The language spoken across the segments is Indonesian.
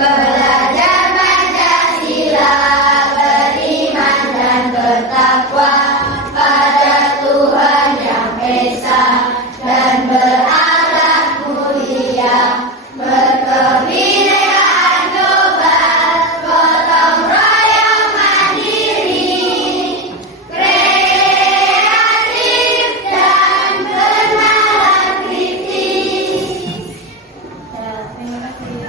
Belajar Pancasila, beriman dan bertakwa pada Tuhan Yang Esa dan berakhlak mulia, berkebinekaan global, gotong royong mandiri, kreatif dan bernalar kritis. Terima kasih.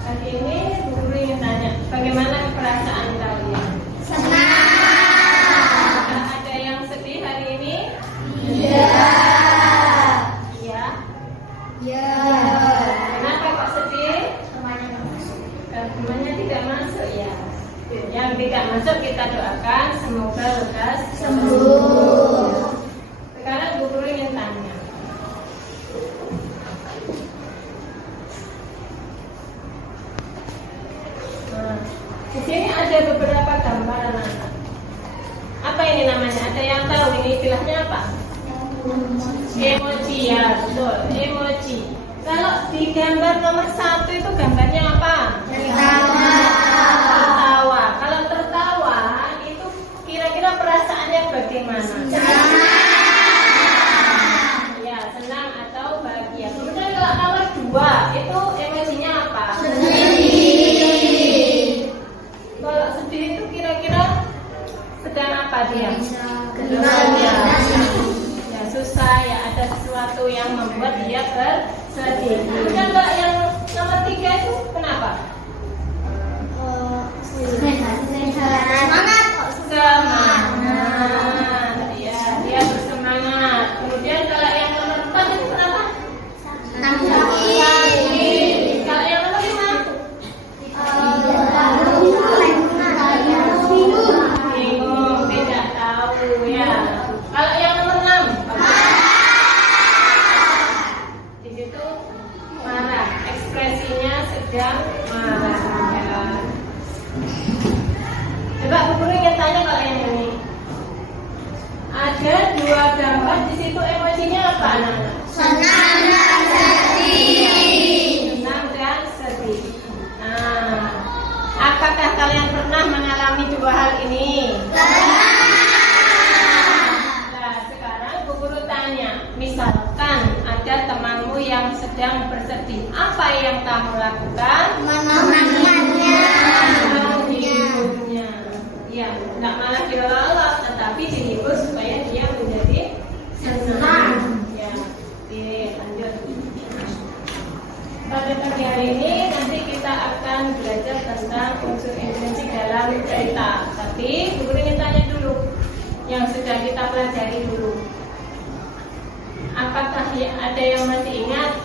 Hari ini Bu Guru ingin tanya, bagaimana perasaan kalian? Senang. Ada yang sedih hari ini? Iya. Iya. Iya. Kenapa kok sedih? Temannya tidak masuk ya. Yang tidak masuk kita doakan semoga lekas Sembuh. Sekarang Bu Guru ingin tanya. Nah, di sini ada beberapa gambar anak-anak. Apa ini namanya? Ada yang tahu ini istilahnya apa? Emoji ya, betul. Emoji. Kalau di gambar nomor 1 itu gambarnya apa? Tertawa. Kalau tertawa itu kira-kira perasaannya bagaimana? Ya, senang atau bahagia. Kemudian kalau nomor 2 itu emosinya apa? Kalau sedih itu kira-kira sedang apa dia? Ya, susah ya, ada sesuatu yang membuat dia bersedih. Kemudian kalau yang nomor 3 itu kenapa? Semangat. Ya, dia bersemangat. Kemudian kalau yang nomor 4 itu kenapa? Sakit. Kalau yang nomor 5? Bingung, tidak tahu ya. Kalau yang nomor 6? Di situ marah. Ekspresinya sedang marah. Ya. Coba Bu Guru ingin tanya kalau yang ini. Ada 2 gambar di situ emosinya apa anak-anak? Senang dan sedih. Senang dan sedih. Nah, apakah kalian pernah mengalami 2 hal ini? Nah, sekarang Bu Guru tanya, misalkan ada temanmu yang sedang bersedih, apa yang kamu lakukan? Menemaninya. Menghiburnya. Ya, tidak malah dilolot, tetapi dihibur supaya dia menjadi senang. Ya, oke, lanjut. Pada pagi hari ini nanti kita akan belajar tentang unsur intrinsik dalam cerita. Tapi Bu Guru ingin tanya dulu yang sudah kita pelajari dulu. Apakah ada yang masih ingat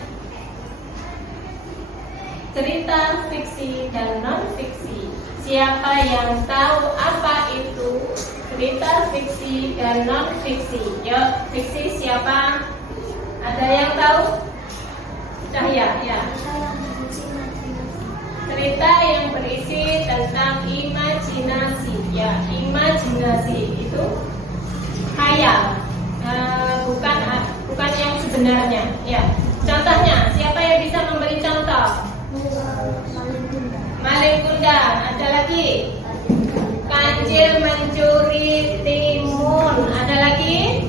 cerita fiksi dan non fiksi? Siapa yang tahu apa itu cerita fiksi dan non fiksi? Yuk, fiksi siapa? Ada yang tahu? Cahya, ya. Cerita yang berisi tentang imajinasi, ya. Imajinasi itu khayal, bukan yang sebenarnya, ya. Contohnya, siapa yang bisa memberi contoh? Maling Kunda, ada lagi? Kancil mencuri timun, ada lagi?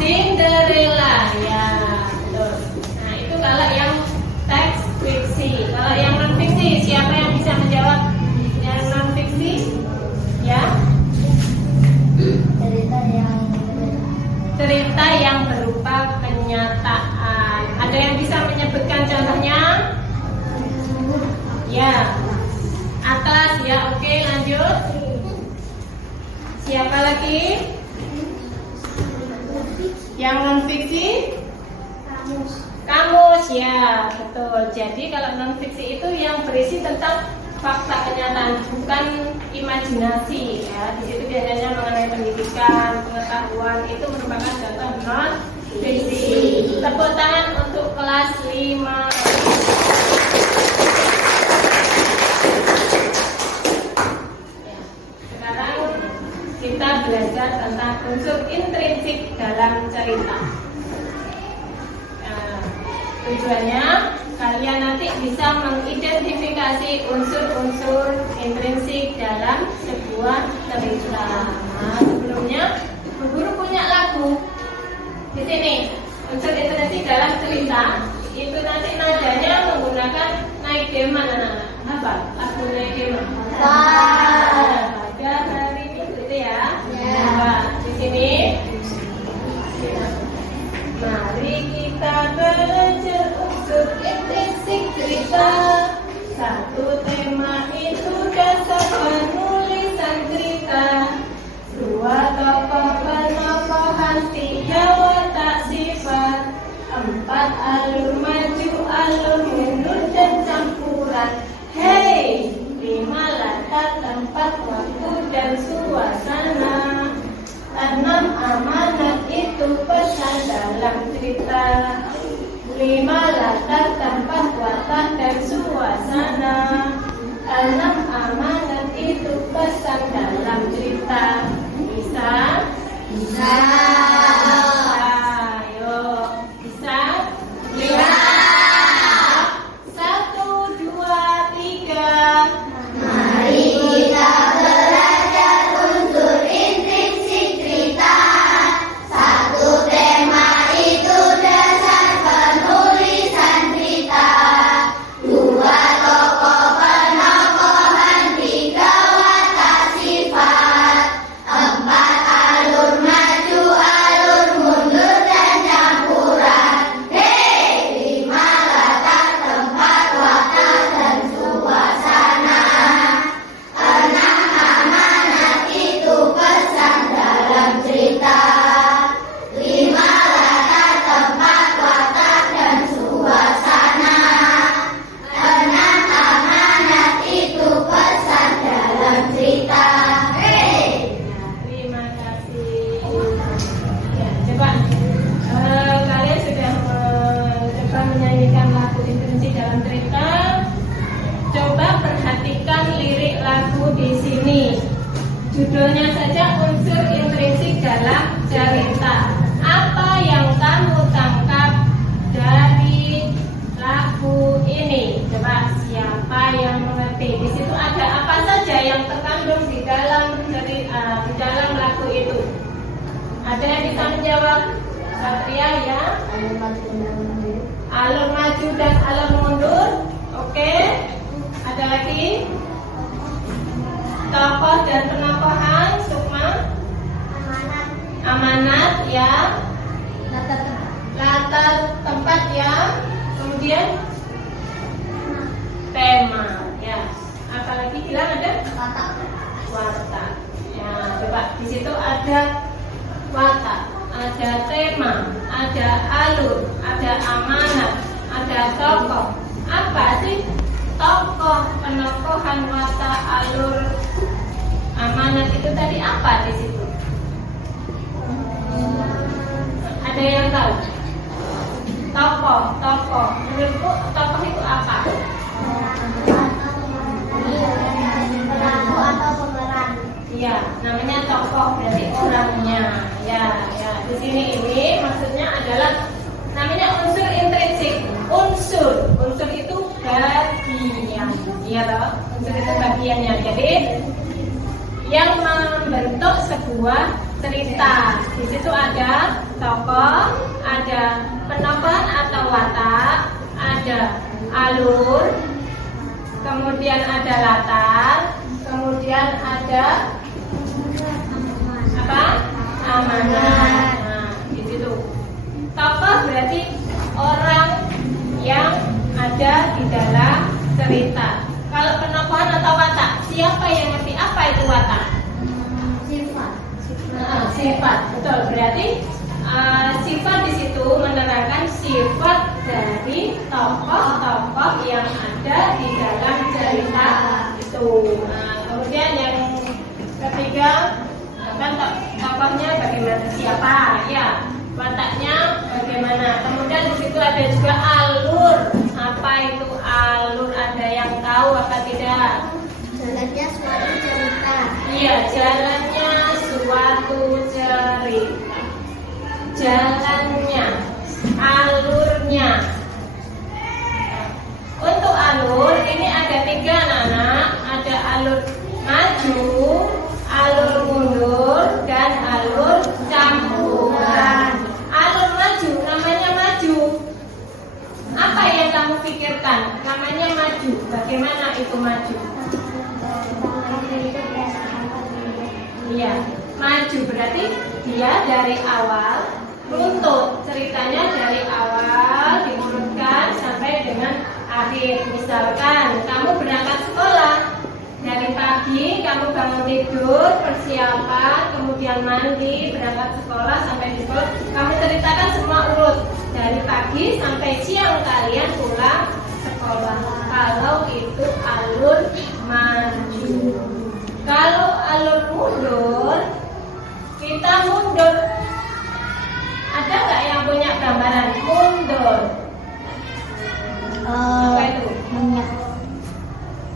Cinderella, ya. Betul. Nah, itu kalau yang teks fiksi. Kalau yang non fiksi, siapa yang bisa menjawab? Yang non fiksi, ya? Cerita yang berupa kenyataan. Ada yang bisa menyebutkan contohnya? Ya, Atlas ya. Oke, lanjut. Siapa lagi? Yang non fiksi? Kamus ya, betul. Jadi kalau non fiksi itu yang berisi tentang fakta kenyataan, bukan imajinasi ya. Di situ biasanya mengenai pendidikan, pengetahuan, itu merupakan contoh non fiksi. Tepuk tangan untuk kelas 5. unsur intrinsik dalam cerita. Nah, tujuannya kalian nanti bisa mengidentifikasi unsur-unsur intrinsik dalam sebuah cerita. Nah, sebelumnya guru punya lagu di sini. Unsur intrinsik dalam cerita itu nanti nadanya menggunakan naik D mana? Apa? Lagu naik D mana? Pada hari ini gitu ya. Nah, di sini. Mari kita belajar unsur intrinsik cerita. Satu tema itu dasar penulisan cerita. Dua tokoh penokohan, tiga watak sifat, empat alur maju, alur mundur dan campuran. Hey, lima latar tempat, waktu dan suasana. Enam amanat itu pesan dalam cerita. Lima latar tempat, watak dan suasana. Enam amanat itu pesan dalam cerita. Bisa? Bisa. Ayo, bisa? Bisa. Satu, dua, tiga. Mari kita belajar unsur intrinsik cerita. Satu tema itu dasar penulisan cerita. Dua tokoh penokohan, tiga watak sifat, empat alur maju, alur mundur dan campuran. Hei, lima latar tempat, watak dan suasana. Enam amanat itu pesan dalam cerita. Lima latar tempat, watak dan suasana. Enam amanat itu pesan dalam cerita. Hei. Terima kasih. Ya, coba kalian sudah coba menyanyikan lagu intrinsik dalam cerita. Coba perhatikan lirik lagu di sini. Judulnya saja unsur intrinsik dalam cerita. Apa yang kamu tangkap dari lagu ini? Coba siapa yang mengerti? Di situ ada apa saja yang terkandung di dalam di dalam lagu itu? Ada yang bisa menjawab? Satria ya. Alur maju dan alur mundur. Oke. Ada lagi? Tokoh dan penokohan. Sukma. Amanat ya. Latar tempat ya. Kemudian tema ya. Apalagi bilang ada watak. Ya, coba di situ ada watak, ada tema, ada alur, ada amanat, ada tokoh. Apa sih tokoh, penokohan, watak, alur, amanat itu tadi apa di situ? Ada yang tahu? Tokoh. Menurutku tokoh itu apa? Pelaku atau pemeran. Iya, namanya tokoh berarti orangnya. Ya. Di sini ini maksudnya adalah namanya unsur intrinsik. Unsur itu bagian. Iya toh? Unsur itu bagiannya. Jadi yang membentuk sebuah cerita. Di situ ada tokoh, ada penokohan atau watak, ada alur, kemudian ada latar, kemudian ada apa? Amanat. Nah, di situ. Tokoh berarti orang yang ada di dalam cerita. Kalau penokohan atau watak, siapa yang ngerti apa itu watak? Sifat, betul. Berarti sifat di situ menerangkan sifat dari tokoh-tokoh yang ada di dalam cerita itu. Nah, kemudian yang ketiga, kan tokohnya bagaimana, siapa, ya, wataknya bagaimana. Kemudian di situ ada juga alur. Apa itu alur? Ada yang tahu apa tidak? Jalannya suatu cerita. Iya, jalannya suatu cerita. jalannya, alurnya. Untuk alur ini ada 3 anak-anak, ada alur maju, alur mundur, dan alur campuran. Alur maju, namanya maju. Apa yang kamu pikirkan? Namanya maju. Bagaimana itu maju? Iya, maju berarti dia dari awal runtut. Ceritanya dari awal diurutkan sampai dengan akhir. Misalkan kamu berangkat sekolah, dari pagi kamu bangun tidur, persiapan, kemudian mandi, berangkat sekolah sampai di sekolah. Kamu ceritakan semua urut dari pagi sampai siang kalian pulang sekolah. Kalau itu alur maju. Kalau alur mundur, kita mundur. Ada nggak yang punya gambaran mundur? Apa itu?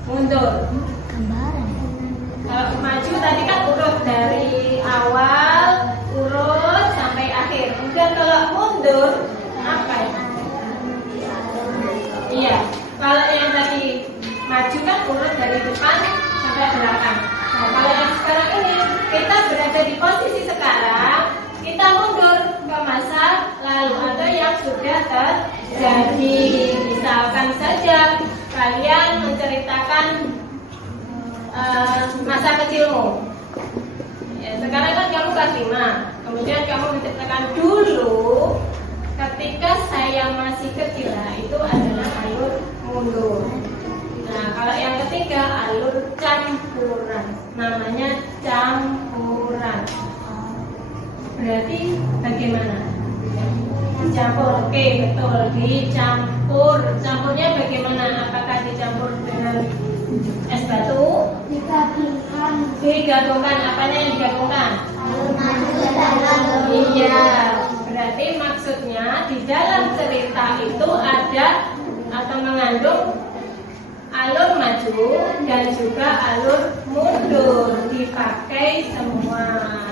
Mundur. Gambaran. Kalau maju tadi kan urut dari awal, urut sampai akhir. Kemudian kalau mundur, apa ya? Iya. Kalau yang tadi maju kan urut dari depan sampai belakang. Nah, kalau yang sekarang ini kita berada di posisi sekarang, kita mundur ke masa lalu atau yang sudah terjadi. Misalkan saja kalian menceritakan masa kecilmu. Ya, sekarang kan kamu kelas 5. Kemudian kamu menceritakan dulu ketika saya masih kecil. Nah, itu adalah alur mundur. Nah, kalau yang ketiga alur campuran. Namanya campuran. Berarti bagaimana? Dicampur, oke, betul. Dicampur. Campurnya bagaimana? Apakah dicampur dengan es batu? Digabungkan. Apanya yang digabungkan? Iya. Berarti maksudnya di dalam cerita itu ada atau mengandung alur maju dan juga alur mundur, dipakai semua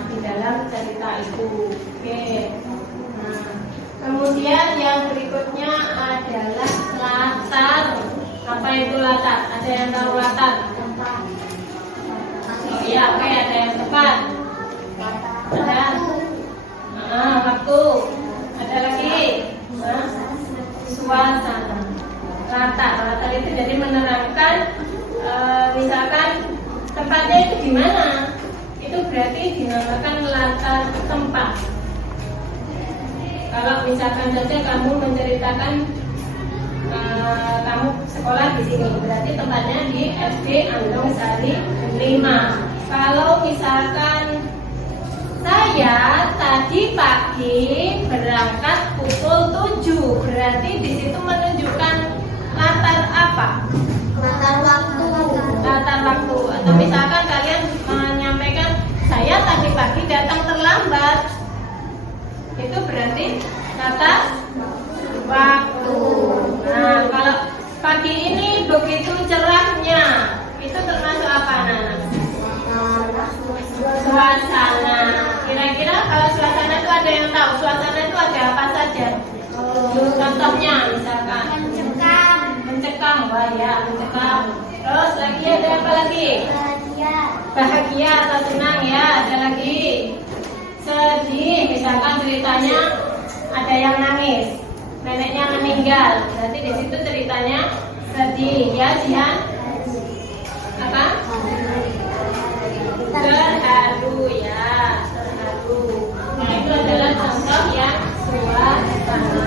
di dalam cerita itu. Oke. Nah, kemudian yang berikutnya adalah latar. Apa itu latar? Ada yang tahu latar? Oh iya, oke, ada yang tepat. Ada. Waktu. Ada lagi. Suasana. Latar itu jadi menerangkan, misalkan tempatnya itu di mana, itu berarti dinamakan latar tempat. Kalau misalkan saja kamu menceritakan kamu sekolah di sini, berarti tempatnya di SD Andong Sari 5. Kalau misalkan saya tadi pagi berangkat pukul 7, berarti di situ menunjukkan latar apa? Latar waktu. Latar waktu. Atau misalkan kalian menyampaikan saya tadi pagi datang terlambat, itu berarti latar waktu. Nah, kalau pagi ini begitu cerahnya, itu termasuk apa, Nana? Suasana. Kira-kira kalau suasana itu ada yang tahu? Suasana itu ada apa saja? Contohnya misalkan mencekam, wah ya mencekam. Terus lagi ada apa lagi? Bahagia atau senang ya. Ada lagi sedih. Misalkan ceritanya ada yang nangis, neneknya meninggal. Berarti di situ ceritanya sedih ya, Jihan? Apa? Terharu ya, terharu. Nah, itu adalah contoh yang suasana.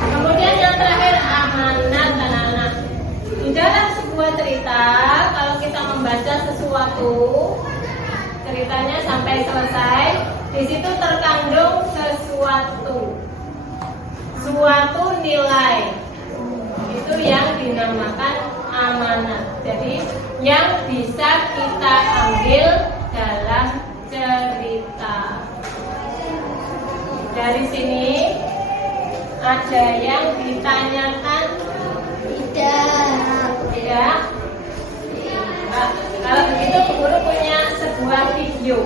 Kemudian yang terakhir amanat anak-anak. Di dalam sebuah cerita, kalau kita membaca sesuatu, ceritanya sampai selesai, di situ terkandung suatu nilai. Itu yang dinamakan amanat. Jadi yang bisa kita ambil dalam cerita. Dari sini ada yang ditanyakan? Tidak. Kalau begitu guru punya sebuah video.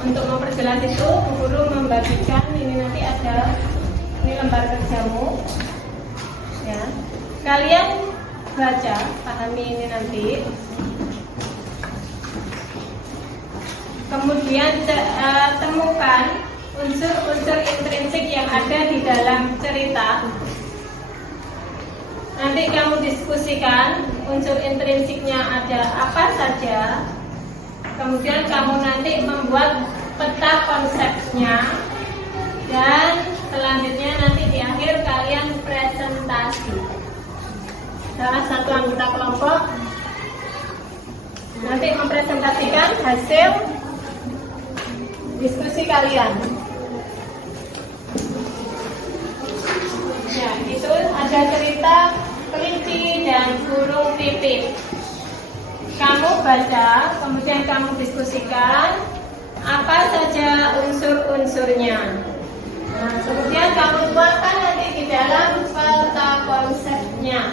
Untuk memperjelas itu, guru membagikan ini nanti ada ini lembar kerjamu, ya. Kalian baca, pahami ini nanti. Kemudian temukan unsur-unsur intrinsik yang ada di dalam cerita. Nanti kamu diskusikan unsur intrinsiknya ada apa saja. Kemudian kamu nanti membuat peta konsepnya. Dan selanjutnya nanti di akhir kalian presentasi. Salah satu anggota kelompok nanti mempresentasikan hasil diskusi kalian. Ya, itu ada cerita kelinci dan burung pipit. Kamu baca, kemudian kamu diskusikan apa saja unsur-unsurnya. Nah, kemudian kamu tuangkan nanti di dalam peta konsepnya.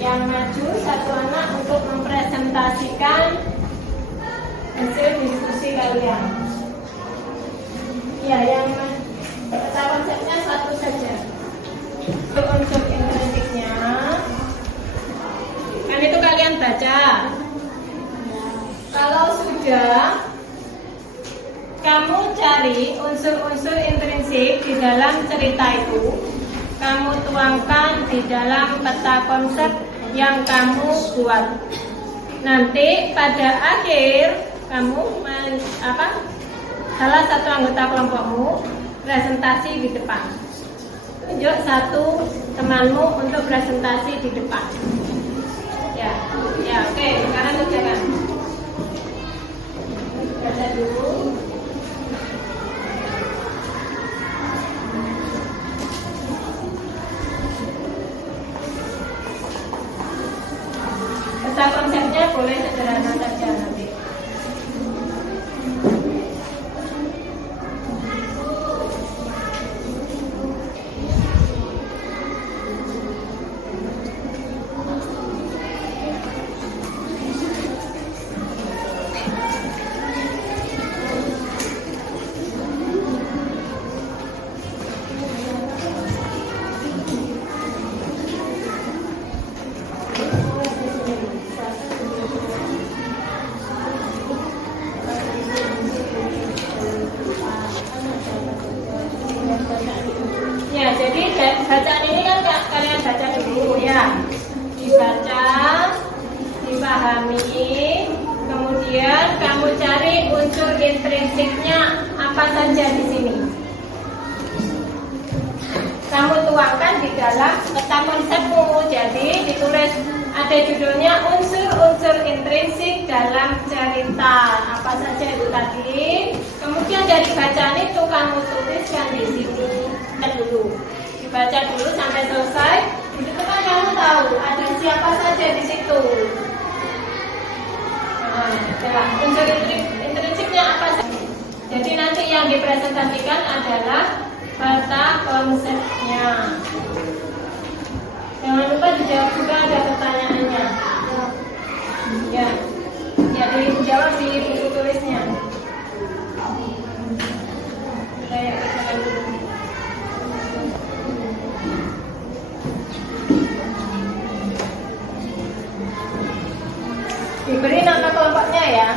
Yang maju satu anak untuk mempresentasikan hasil diskusi kalian. Ya, yang peta konsepnya satu saja. Unsur intrinsiknya kan itu kalian baca. Kalau sudah, kamu cari unsur-unsur intrinsik di dalam cerita itu, kamu tuangkan di dalam peta konsep yang kamu buat. Nanti pada akhir kamu salah satu anggota kelompokmu presentasi di depan. Tunjuk satu temanmu untuk presentasi di depan. Ya, oke. Sekarang kerjakan. Baca dulu. Konsepnya boleh sederhana saja nanti. Ya, jadi bacaan ini kan kalian baca dulu ya. Dibaca, dipahami, kemudian kamu cari unsur intrinsiknya apa saja di sini. Kamu tuangkan di dalam peta konsepmu. Jadi ditulis, ada judulnya unsur-unsur intrinsik dalam cerita. Apa saja itu tadi. Kemudian dari bacaan itu kamu tuliskan di sini. Dibaca dulu sampai selesai. Di situ kan kamu tahu ada siapa saja di situ. Nah, unsur intrinsiknya apa saja. Jadi nanti yang dipresentasikan adalah peta konsepnya. Jangan lupa dijawab juga, ada pertanyaannya. Ya, dijawab di buku tulisnya. Saya kerjakan dulu. Diberi nama kelompoknya ya.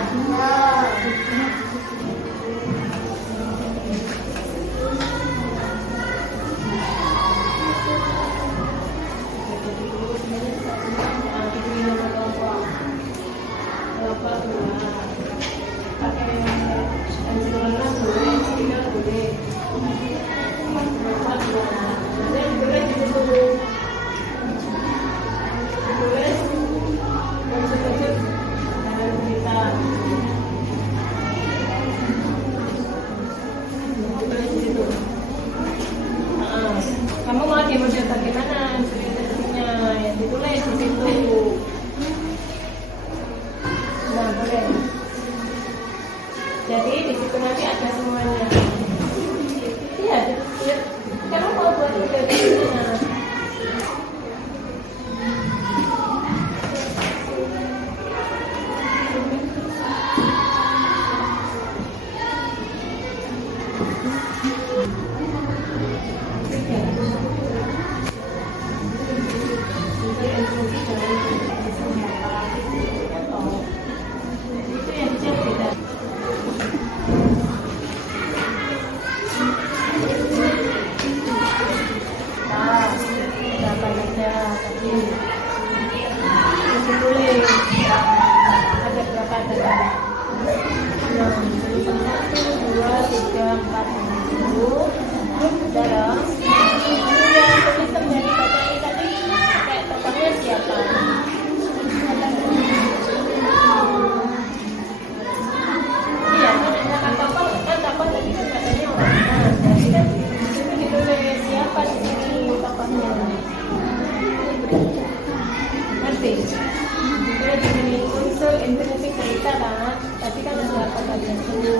unsur intrinsik cerita kan? Tadi kan ada apa tadi itu?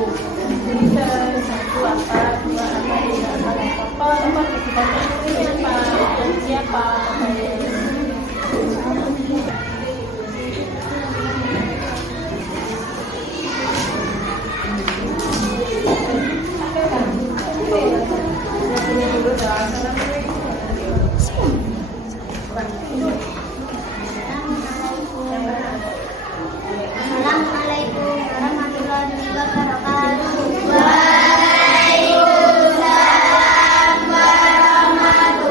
Cerita satu apa, dua apa, tiga apa, tokoh kehidupan ini apa, dan siapa? Assalamualaikum warahmatullahi wabarakatuh. Perkenalkan, nama saya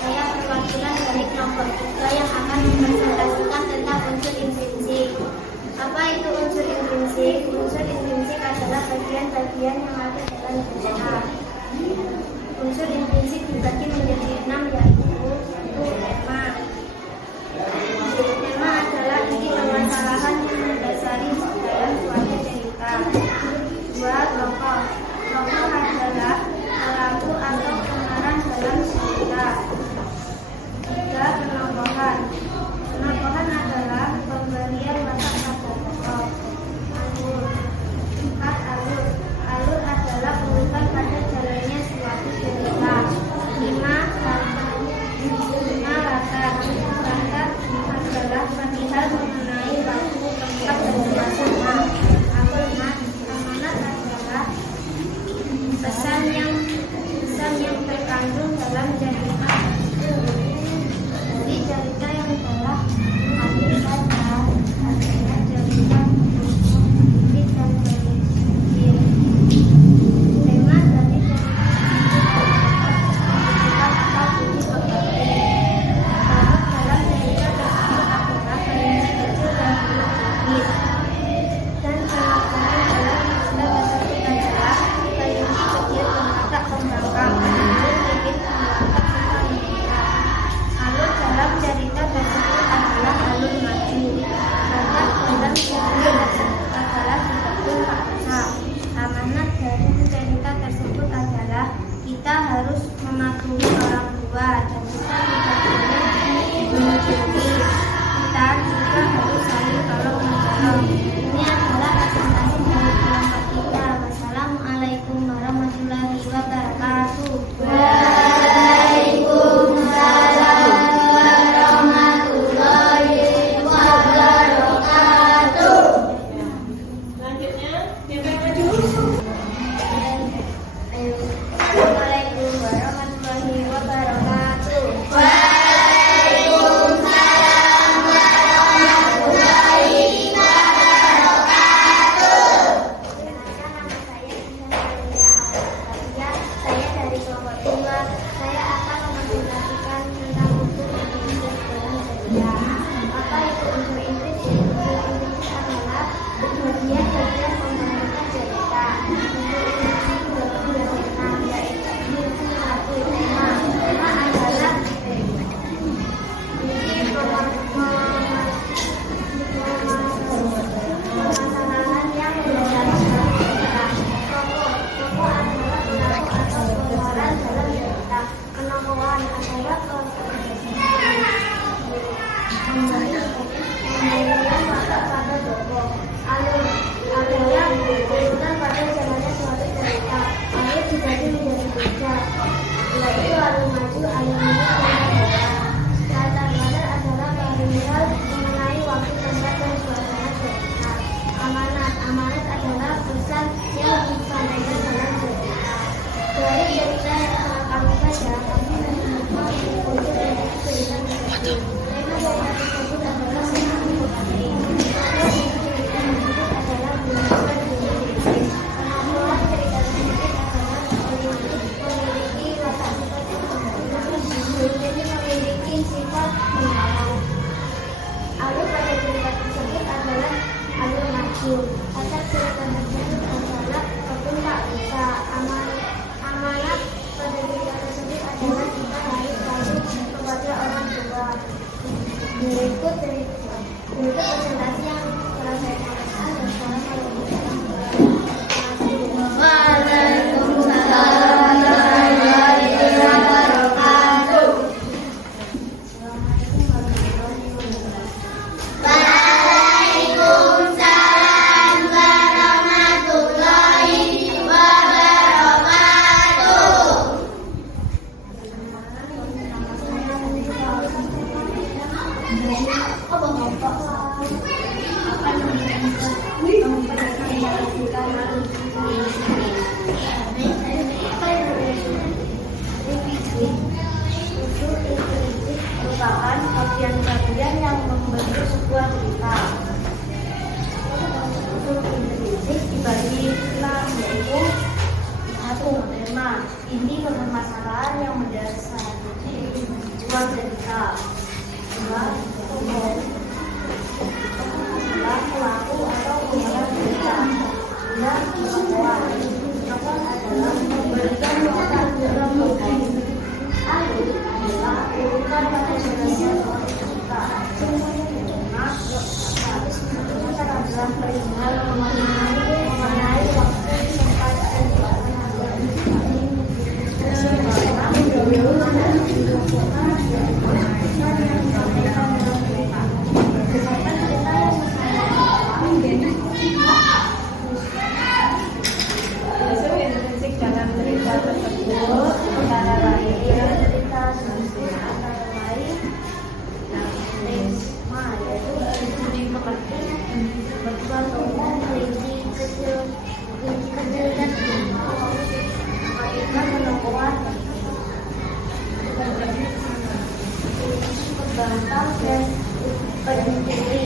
Saya perwakilan dari kelompok 3 yang akan mempresentasikan tentang unsur intrinsik. Apa itu unsur intrinsik? Unsur intrinsik adalah bagian-bagian yang ada dalam cerita. Unsur intrinsik dibagi menjadi 6, yaitu 1. Tema. Tema adalah inti permasalahan yang mendasari dalam suatu cerita. 2. Tokoh. Tokoh adalah pelaku atau pemeran dalam cerita. 3. Penokohan. Penokohan adalah pemberian watak pada tokoh. Alur. 4. Alur. Alur adalah urutan pada jalannya suatu cerita. 5. Latar. Latar adalah perihal mengenai waktu, tempat, dan suasana. Amanat. Amanat adalah pesan yang terkandung dalam cerita. Jadi cerita yang telah hadir saja artinya cerita hidup dan berpikir. Tema dari cerita atau bunyi pemberi. Dalam cerita tersebut adalah kelinci kecil dan berpikir. Dan pelajaran dalam cerita tersebut adalah kelinci kecil memasak pembangkang. Alur dalam cerita tersebut adalah alur maju. Latar dalam cerita tersebut adalah seperti fakta. Amanat dari cerita tersebut adalah kita harus mematuhi orang tua dan kita tidak boleh menyakiti. Kita juga harus saling tolong menolong. Ini adalah presentasi dari kelompok kita. Wassalamualaikum warahmatullahi wabarakatuh. Selanjutnya, siapa yang maju? Assalamualaikum warahmatullahi wabarakatuh. Perkenalkan, nama saya Saya dari kelompok 2. Saya akan mempresentasikan tentang unsur intrinsik dalam cerita. Apa itu unsur intrinsik? Unsur intrinsik adalah bagian-bagian pembentukan cerita. Unsur intrinsik dibagi menjadi 6, yaitu 1. Tema. Tema adalah inti permasalahan yang mendasari suatu cerita. Tokoh. Tokoh adalah pelaku atau pemeran dalam cerita. Penokohan adalah pemberian watak pada tokoh. Alur adalah urutan pada jalannya suatu cerita. Alur dibagi menjadi 3, yaitu alur maju, alur mundur, dan belakang. Latar adalah perihal mengenai waktu, tempat, dan suasana cerita. Amanat. Amanat adalah pesan yang disampaikan dalam cerita. Dari cerita yang telah kami baca, kami menemukan unsur intrinsik cerita tersebut. Tema cerita tersebut adalah mengenai pemberi. Tokoh cerita tersebut adalah menunjukkan intrinsik. Penokohan cerita tersebut adalah memiliki watak sifat yang berbeda. Memiliki sifat menolong. Alur pada cerita tersebut adalah alur maju. Latar cerita tersebut adalah tak bisa. Amanat pada cerita tersebut adalah kita harus patuh kepada orang tua. Ini permasalahan yang mendasar sebuah cerita. Dua, tokoh adalah pelaku atau pemeran cerita. Tiga, tokoh. Tokoh adalah memberikan watak dalam novel. Alur adalah urutan pada jalannya suatu cerita. Lima, adalah perihal mengenai waktu, tempat, dan dalam cerita tersebut antara lain cerita tersebut antara lain tema yaitu studi pekerti berjuang umum kelinci kecil dan memainkan penokohan pembantang dan pencuri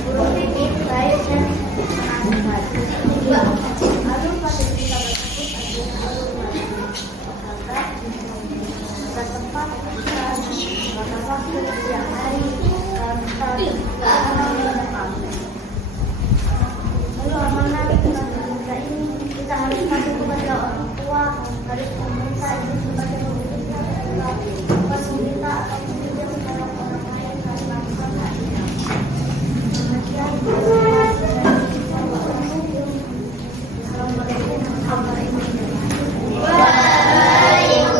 burung pipit baik dan menasihat. Alur pada cerita tersebut adalah alur pada tempat pada waktu siang hari lalu amanah kita cerita ini kita harus patuh kepada orang tua, harus meminta itu sebagai pemimpin kita atau pemimpin kepada orang lain harus lakukan hal ini. Demikian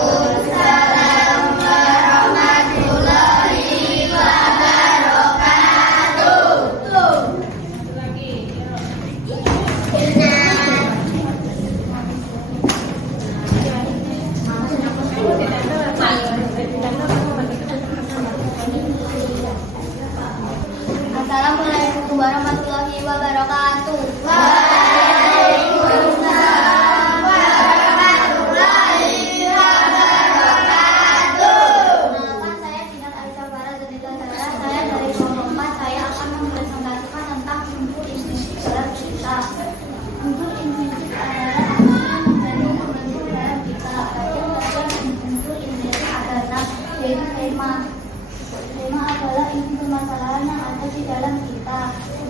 Waalaikumsalam warahmatullahi wabarakatuh. Lagi. Assalamualaikum warahmatullahi wabarakatuh. Perkenalkan, saya Sinar Aisyah Farah Zanita Zahra. Saya dari kelompok 4. Saya akan mempresentasikan tentang unsur intrinsik dalam cerita. Unsur intrinsik adalah menjadi pembentuk dalam cerita. Bagian unsur intrinsik adalah yaitu tema. Tema adalah inti permasalahan yang ada di dalam cerita.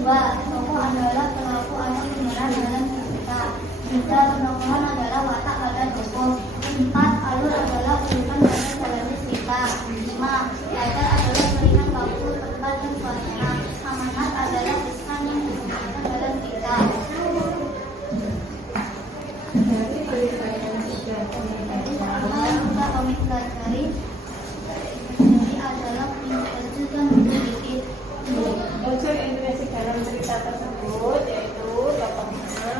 Dua, tokoh adalah pelaku atau pemeran dalam cerita. Tiga, penokohan adalah watak pada tokoh. Empat, alur adalah urutan pada jalannya cerita. Lima, latar adalah perihal waktu, tempat, dan suasana. Amanat adalah pesan yang disampaikan dalam cerita. Pertama yang kita kami pelajari ini adalah prinsip dan sedikit. Unsur intrinsik dalam cerita tersebut yaitu tokohnya,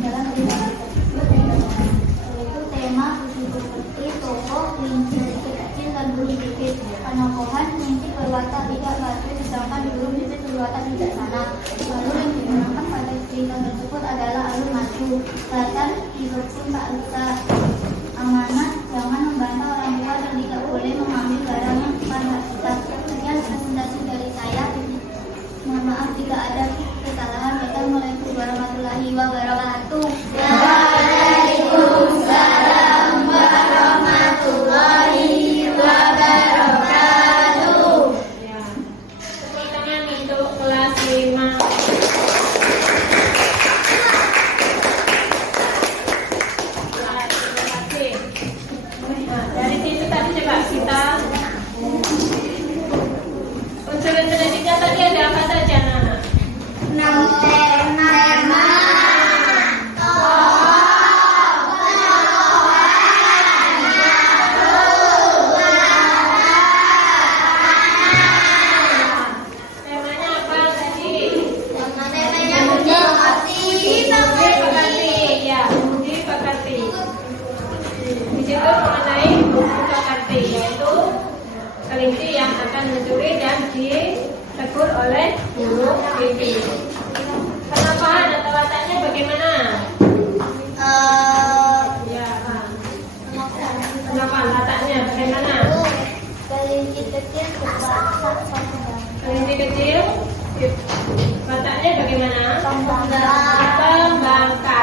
Dalam cerita tersebut yaitu tema, seperti tokoh, kelinci kecil dan burung pipit. Penokohan, kelinci berwatak tidak batu sedangkan burung pipit berwatak bijaksana. Alur yang digunakan pada cerita tersebut adalah alur maju. Latar disusun tak bisa. Amanat, jangan membantah orang tua dan tidak boleh mengambil barang yang bukan hak kita. Sekian presentasi dari saya. Mohon maaf jika ada kesalahan. Wassalamualaikum warahmatullahi wabarakatuh. Waalaikumsalam warahmatullahi wabarakatuh. ya. Tepuk tangan untuk kelas 5. Terima kasih. Nah, dari situ tadi coba kita unsur intrinsik tadi ada apa saja, Nana? Tema, Temanya apa tadi? temanya budi Pekerti, ya, budi pekerti. Di situ mengenai budi pekerti, yaitu kelinci yang akan mencuri dan ditegur oleh burung pipit. Penampahan atau wataknya bagaimana? Ya, penampahan wataknya bagaimana? kelinci kecil berwatak Kelinci kecil, wataknya bagaimana? pembangkang. Pembangkang.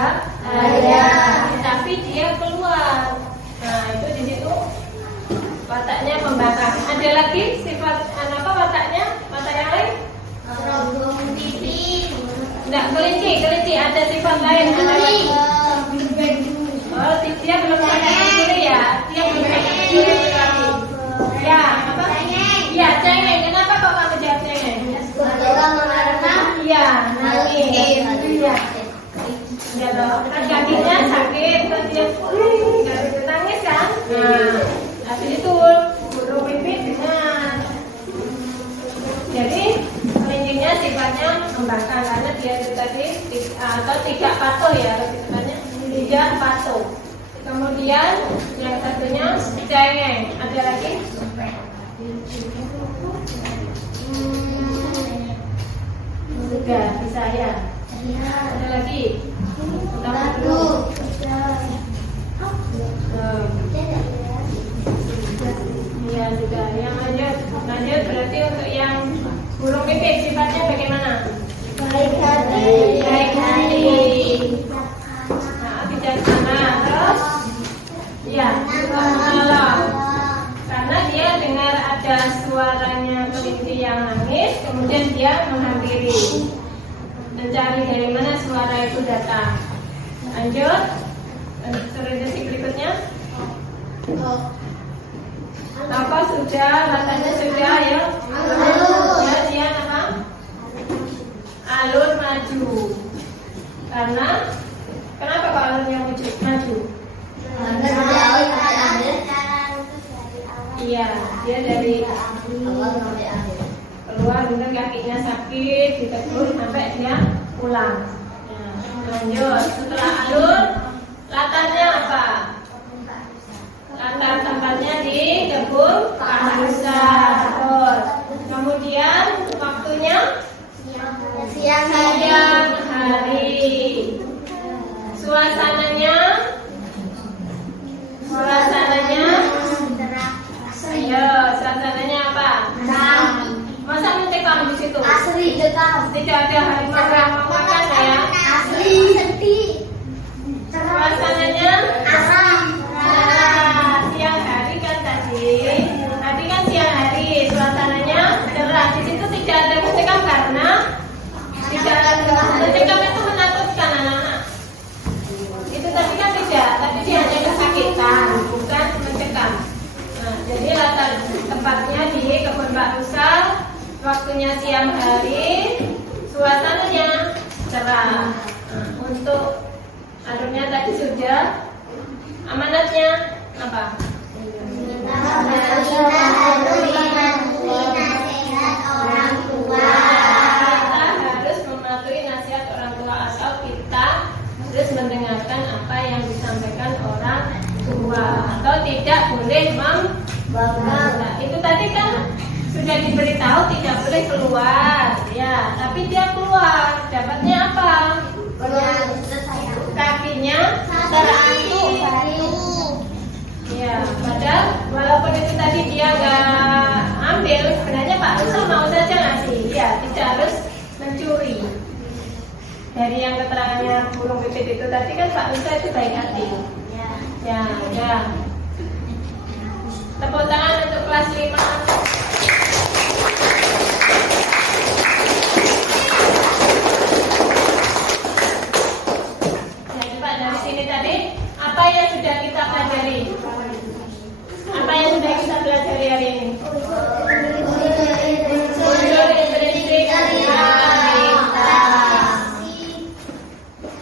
berbahaya, tapi dia keluar. Nah, itu di situ wataknya membakar. Ada lagi sifat apa wataknya? Watak yang lain? Serobong pipi. Enggak, kelinci ada sifat lain. Ada lagi. Oh, dia belum sampai mencuri ya? Dia belum sampai mencuri lagi. Ya, apa? Iya, cengeng. Kenapa kok kamu jawab cengeng? Iya, nangis. Iya. Dia kan kakinya sakit, terus dia nangis kan? Nah, habis itu burung pipit dengan. Jadi kelincinya sifatnya membakar karena dia itu tadi atau tidak patuh ya, lebih tepatnya tidak patuh. Kemudian yang satunya cengeng. Ada lagi? Sudah bisa ya. Ada lagi? Iya sudah. Yang lanjut berarti untuk yang burung pipit sifatnya bagaimana? Baik hati. Baik hati. Nah, bijaksana. Terus? Iya, juga menolong. Karena dia dengar ada suaranya kelinci yang nangis, kemudian dia menghampiri, mencari dari mana suara itu datang. Lanjut, orientasi berikutnya. Apa sudah, latanya sudah ya? Ya, dia apa? Alur maju. Karena kenapa kok alurnya maju? Iya, dia dari keluar mungkin kakinya sakit, ditegur sampai dia pulang. Nah, lanjut, setelah alur, latarnya apa? Latar tempatnya di kebun kabusa. Kemudian waktunya Siang hari. Suasananya ayo, suasananya apa? Masa mencekam di situ? Asri dekam. Tidak ada harimau yang mau makan ya? Asli sedih. Suasananya Asam. siang hari kan tadi kan siang hari, suasananya cerah. Di situ tidak ada mencekam karena tidak ada mencekam itu menakutkan anak-anak. Itu tadi kan tidak, tapi dia hanya kesakitan, bukan mencekam. Nah, jadi latar tempatnya di kebun Pak Usal, waktunya siang hari, suasananya cerah. Nah, untuk alurnya tadi sudah, amanatnya apa? Kita harus mematuhi nasihat orang tua atau kita harus mendengarkan apa yang disampaikan orang tua atau tidak boleh membangkang. Nah, itu tadi kan sudah diberitahu tidak boleh keluar ya, tapi dia keluar, dapatnya apa? Kakinya terantuk. Ya, padahal walaupun itu tadi dia nggak ambil, sebenarnya Pak Usah mau saja ngasih, ya tidak harus mencuri. Dari yang keterangannya burung pipit itu tadi kan Pak Usah itu baik hati. Ya. Tepuk tangan untuk kelas 5. Jadi Pak, dari sini tadi apa yang sudah kita pelajari? Apa yang sudah kita pelajari hari ini? Unsur intrinsik realita.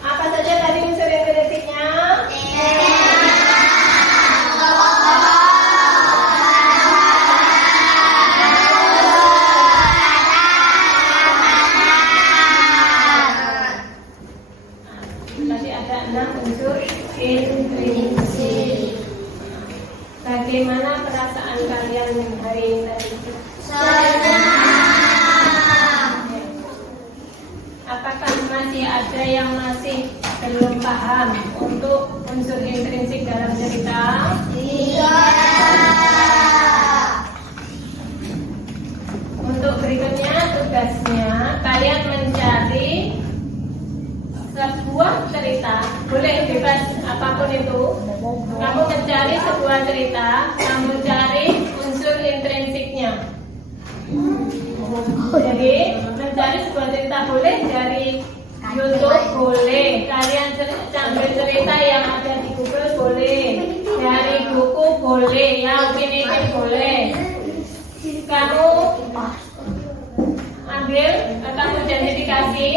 Apa saja tadi unsur intrinsiknya? Tadi ada 6 unsur intrinsik. Bagaimana perasaan kalian hari ini tadi? Apakah masih ada yang masih belum paham untuk unsur intrinsik dalam cerita? Untuk berikutnya tugasnya kalian mencari sebuah cerita YouTube boleh, kalian sambil cerita yang ada di Google boleh, dari buku boleh, ya opinionated boleh. Kamu ambil, kamu identifikasi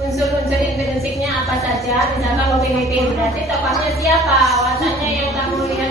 unsur-unsur intrinsiknya apa saja. Misalkan opinionated berarti tokohnya siapa, wataknya yang kamu lihat